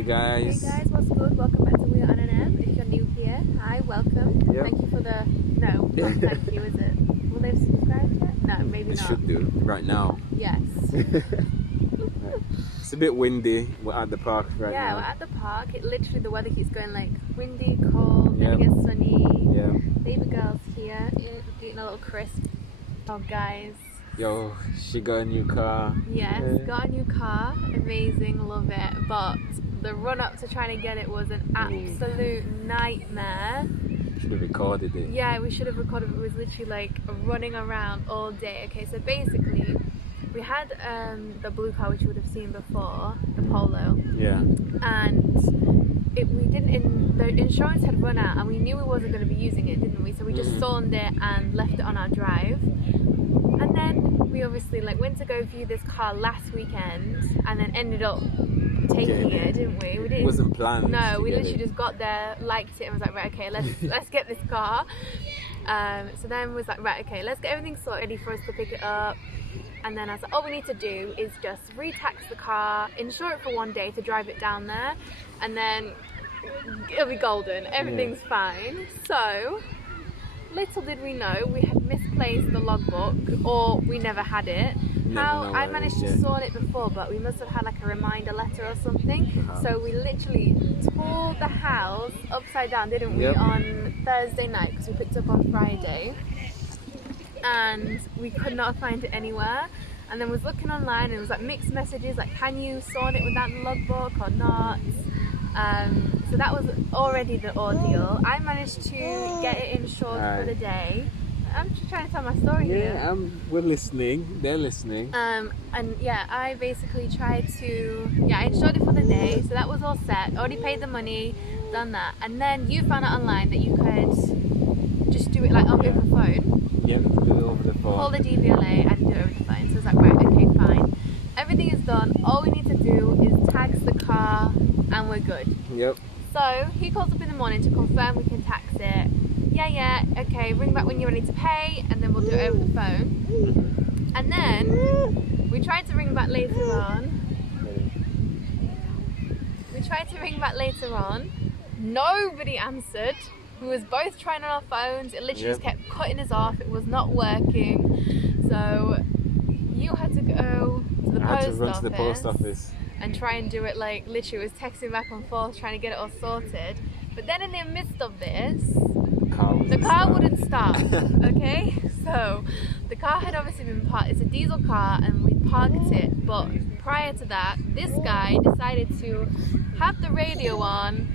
Hey guys. Hey guys, what's good? Welcome back to We Are on an M. If you're new here, hi, welcome. Yep. Thank you for the... No, not thank you, is it? Will they subscribe yet? No, maybe It not. should do right now. Yes. It's a bit windy. We're at the park right Yeah, now. we're at the park. It literally, the weather keeps going like windy, cold, then Yep. it gets sunny. Yeah. Baby girl's here, eating a little crisp. Oh guys. Yo, she got a new car. Yes, Yeah. got a new car. Amazing, love it. But the run up to trying to get it was an absolute nightmare. Should have recorded it. Yeah, we should have recorded. It was literally like running around all day. Okay, so basically we had the blue car, which you would have seen before, the Polo, Yeah. and the insurance had run out and we knew we wasn't going to be using it, didn't we? So we just sawned it and left it on our drive. And then we obviously went to go view this car last weekend and then ended up taking it, didn't we? We didn't. It wasn't planned. No, we literally just got there, liked it, and was like, right, okay, let's get this car. So then was like, right, okay, let's get everything sorted ready for us to pick it up. And then I was like, all we need to do is just re-tax the car, insure it for one day to drive it down there, and then it'll be golden. Everything's fine. So little did we know we had misplaced the logbook, or we never had it. I managed to sort it before, but we must have had like a reminder letter or something. So we literally tore the house upside down, didn't we, on Thursday night, because we picked up on Friday, and we could not find it anywhere. And then was looking online and it was like mixed messages, like can you sort it without the logbook or not. So that was already the ordeal. I managed to get it insured for the day. I'm just trying to tell my story here. Yeah, we're listening. They're listening. And yeah, I basically tried to, I insured it for the day, so that was all set. Already paid the money, done that. And then you found out online that you could just do it like over the phone. Yeah, do it over the phone. Call the DVLA and do it over the phone. So it's like, right, okay, fine. Everything is done. All we need to do is tax the car and we're good. Yep. So he calls up in the morning to confirm we can tax it. Yeah, okay, ring back when you're ready to pay and then we'll do it over the phone. And then we tried to ring back later on. Nobody answered. We was both trying on our phones. It literally just kept cutting us off. It was not working. So you had to go to the post office and try and do it, like literally was texting back and forth trying to get it all sorted. But then in the midst of this, the car wouldn't start. Okay, so the car had obviously been parked. It's a diesel car and we parked it, but prior to that this guy decided to have the radio on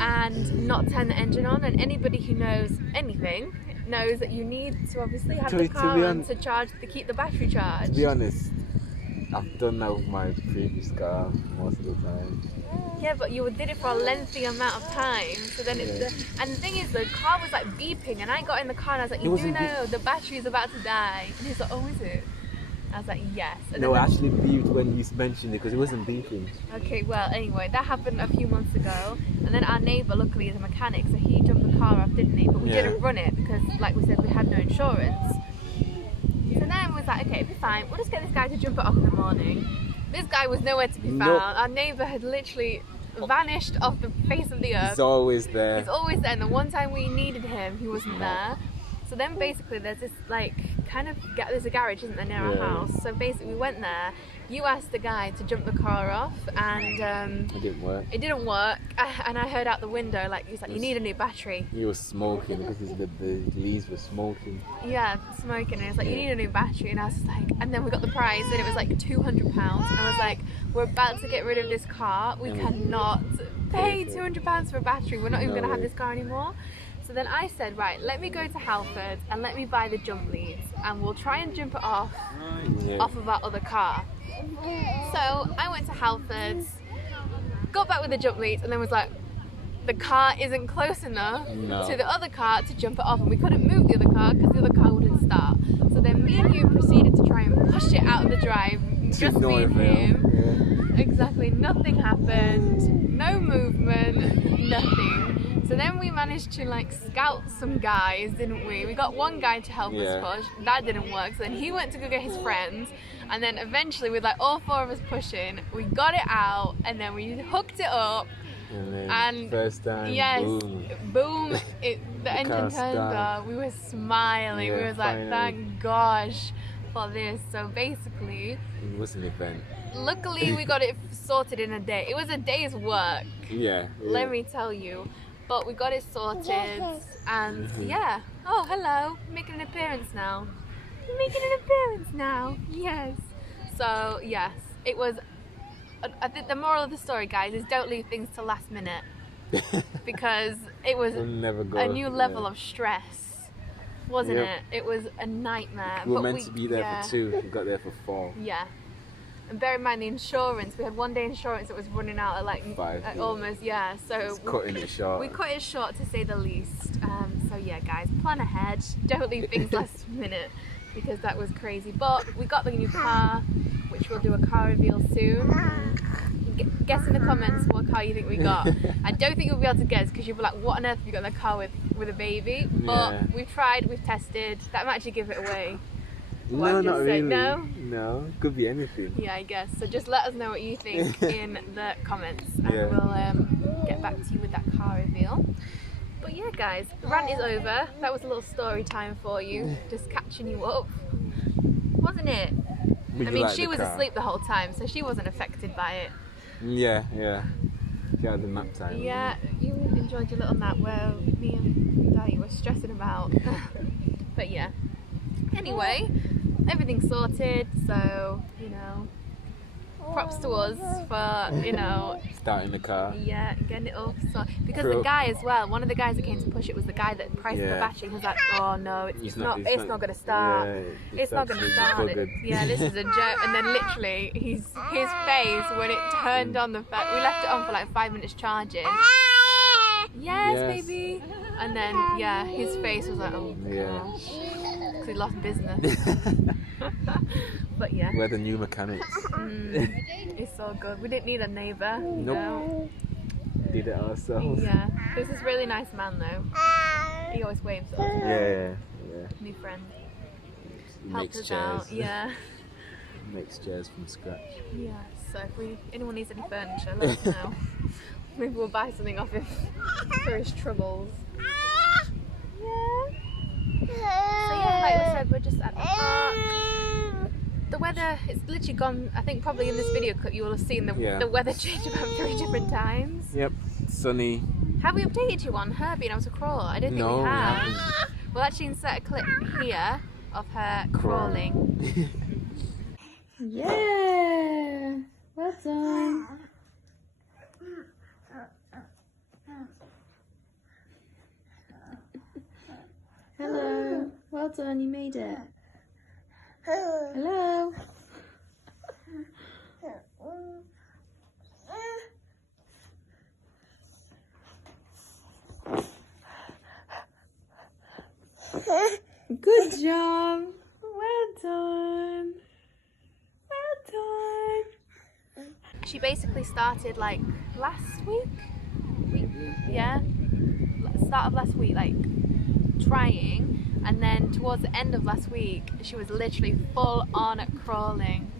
and not turn the engine on. And anybody who knows anything knows that you need to obviously have the car on to charge, to keep the battery charged. To be honest, I've done that with my previous car most of the time. Yeah, but you did it for a lengthy amount of time. So then and the thing is, the car was like beeping, and I got in the car and I was like, you do know the battery is about to die. And he's like, oh, is it? I was like, yes. And no, it actually beeped when you mentioned it because it wasn't beeping. Okay, well, anyway, that happened a few months ago. And then our neighbour, luckily, is a mechanic, so he jumped the car off, didn't he? But we didn't run it because, like we said, we had no insurance. So then we was like, okay, it'll be fine. We'll just get this guy to jump it off in the morning. This guy was nowhere to be found. Nope. Our neighbour had literally vanished off the face of the earth. He's always there. He's always there, and the one time we needed him, he wasn't there. So then basically there's this there's a garage, isn't there, near our house. So basically we went there, you asked the guy to jump the car off, and it didn't work. It didn't work, and I heard out the window, like, he's like, you need a new battery. He was smoking because the leaves were smoking. Yeah, smoking, and he was like, you need a new battery, and I was just like, and then we got the price, and it was like £200, and I was like, we're about to get rid of this car, we cannot pay £200 for a battery, we're not even going to have this car anymore. So then I said, right, let me go to Halford and let me buy the jump leads and we'll try and jump it off of our other car. So I went to Halford's, got back with the jump leads, and then was like, the car isn't close enough to the other car to jump it off, and we couldn't move the other car because the other car wouldn't start. So then me and you proceeded to try and push it out of the drive, just me and him. Exactly, nothing happened, no movement, nothing. So then we managed to like scout some guys, didn't we? We got one guy to help us push. That didn't work. So then he went to go get his friends. And then eventually, with like all 4 of us pushing, we got it out, and then we hooked it up. And then And first time, yes, boom. The engine car turned started. on. We were smiling. We Yeah, was like, finally. thank gosh for this. So basically, It was an event. luckily we got it sorted in a day. It was a day's work, Yeah. let me tell you. But we got it sorted, and yeah. Oh, hello. You're making an appearance now. You're making an appearance now. Yes. So yes, it was. I think the moral of the story, guys, is don't leave things to last minute, because it was We'll never go. a new level of stress, wasn't Yep. it? It was a nightmare. We were But meant to be there yeah, for 2. We got there for 4. Yeah. And bear in mind the insurance. We had 1 day insurance that was running out at like 5, yeah. almost, yeah. So It's cutting it short. we cut it short, to say the least. So yeah, guys, plan ahead. Don't leave things last minute, because that was crazy. But we got the new car, which we'll do a car reveal soon. Guess in the comments what car you think we got. I don't think you'll be able to guess, because you'll be like, what on earth have you got in the car with a baby? But Yeah. we've tried, we've tested. That might actually give it away. No, What I'm not just really. saying, no? No, could be anything. Yeah, I guess. So just let us know what you think in the comments, and Yeah. we'll get back to you with that car reveal. But yeah, guys, the rant is over. That was a little story time for you, just catching you up, wasn't it? But I you mean, like she the was car. asleep the whole time, so she wasn't affected by it. Yeah. She had the nap time. Yeah, you enjoyed your little nap where me and Daddy were stressing about. But yeah. Anyway, everything's sorted, so, you know, props to us for, you know, Starting the car. yeah, getting it all sorted. Because True. the guy as well, one of the guys that came to push it was the guy that priced the Yeah. battery. He was like, oh no, it's It's not not- going to start. Yeah, It's not going to absolutely start. buggered. Yeah, this is a joke. And then literally, his face when it turned on, we left it on for like 5 minutes charging. Yes, Yes. baby. And then, yeah, his face was like, oh Yeah. gosh. Because he lost business. But yeah, We're the new mechanics. it's so good. We didn't need a neighbour. Nope. No. Did it ourselves. Yeah. There's this really nice man though. He always waves at us. Yeah. New friend. He Helped makes us chairs. out. Yeah. Makes chairs from scratch. Yeah. So if anyone needs any furniture, let us know. Maybe we'll buy something off him for his troubles. Yeah. So yeah, like we said, we're just at the park. The weather, it's literally gone. I think probably in this video clip you will have seen Yeah. the weather change about 3 different times. Yep. Sunny. Have we updated you on her being able to crawl? I don't think No, we we have. haven't. We'll actually insert a clip here of her crawling. Yeah, well done. Hello, well done, you made it. Hello. Good job. Well done. Well done. She basically started like last week. Yeah. Start of last week, like trying, and then towards the end of last week, she was literally full on crawling.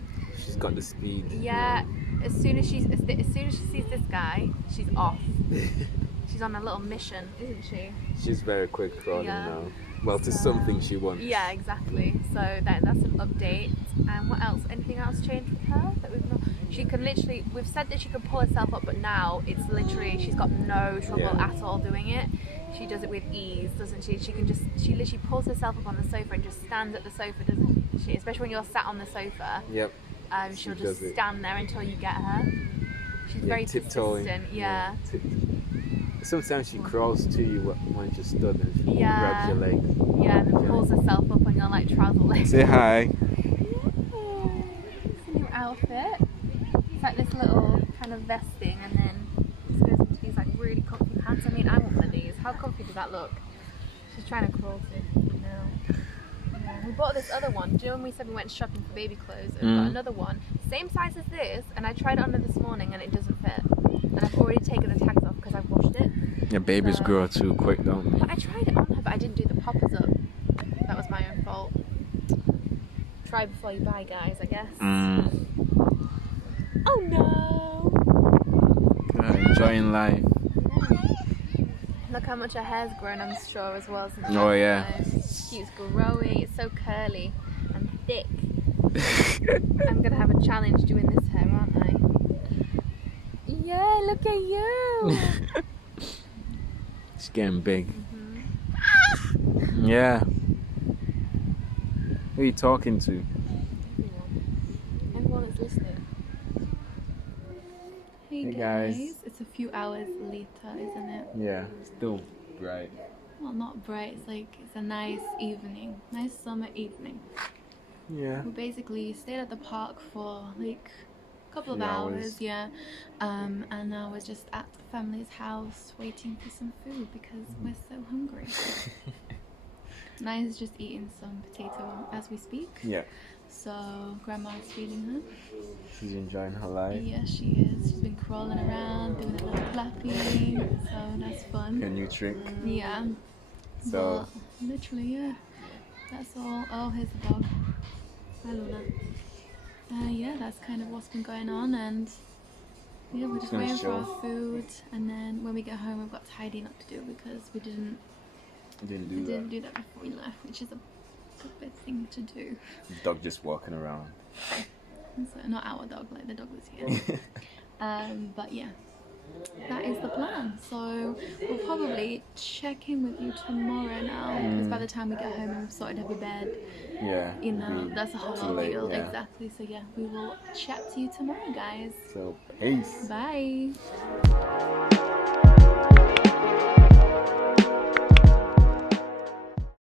She's got the speed. Yeah. As soon as she sees this guy, she's off. She's on a little mission, isn't she? She's very quick crawling Yeah. now. Well, to something she wants. Yeah, exactly. So that's an update. And what else? Anything else changed with her that we've not? She can literally. We've said that she can pull herself up, but now it's literally she's got no trouble Yeah. at all doing it. She does it with ease, doesn't she? She literally pulls herself up on the sofa and just stands at the sofa, doesn't she? Especially when you're sat on the sofa. Yep. She'll She just does it. stand there until you get her. She's very tiptoeing. persistent. Yeah. Sometimes she crawls to you when you're stood and she Yeah. grabs your leg. Yeah, and then pulls herself up on your like trouser legs. Say hi. It's a new outfit. It's like this little kind of vest thing, and then this goes into these like really comfy pants. I mean, I want one of these. How comfy does that look? She's trying to crawl to, you know. Yeah. We bought this other one. Do you know when we said we went shopping for baby clothes? And we got another one, same size as this, and I tried it on her this morning, and it doesn't fit. And I've already taken the tags off because I've washed it. Yeah, babies So- grow too quick, don't But I tried it on her, but I didn't do the poppers up. That was my own fault. try before you buy, guys, I guess. Mm. Oh no! Enjoying life. Look how much her hair's grown, I'm sure, as well. Since Oh, yeah. It keeps growing. It's so curly and thick. I'm gonna have a challenge doing this hair, aren't I? Yeah, look at you! It's getting big. Yeah. Who are you talking to? Everyone is listening. Hey guys. It's a few hours later, isn't it? Yeah, still bright. Well, not bright. It's a nice evening, nice summer evening. Yeah. We basically stayed at the park for like a couple of Few hours, hours. yeah. And now we're just at the family's house waiting for some food because we're so hungry. Naya's just eating some potato as we speak. Yeah. So Grandma's feeding her. She's enjoying her life. Yeah, she is. She's been crawling around, doing a little clapping, so that's fun. A new trick. Yeah. So But literally, yeah. That's all. Oh, here's the dog. Hi, Luna. Yeah, that's kind of what's been going on, and yeah, we're just Gonna waiting for our show. food, and then when we get home, we've got tidying up to do because we didn't do that before we left, which is a good thing to do. The dog just walking around. So not our dog, like the dog was here. But yeah, that is the plan. So we'll probably check in with you tomorrow now, because by the time we get home and we've sorted every bed, Yeah. you know, that's a whole too late, ordeal. yeah. Exactly. So yeah, we will chat to you tomorrow, guys. So peace. Bye.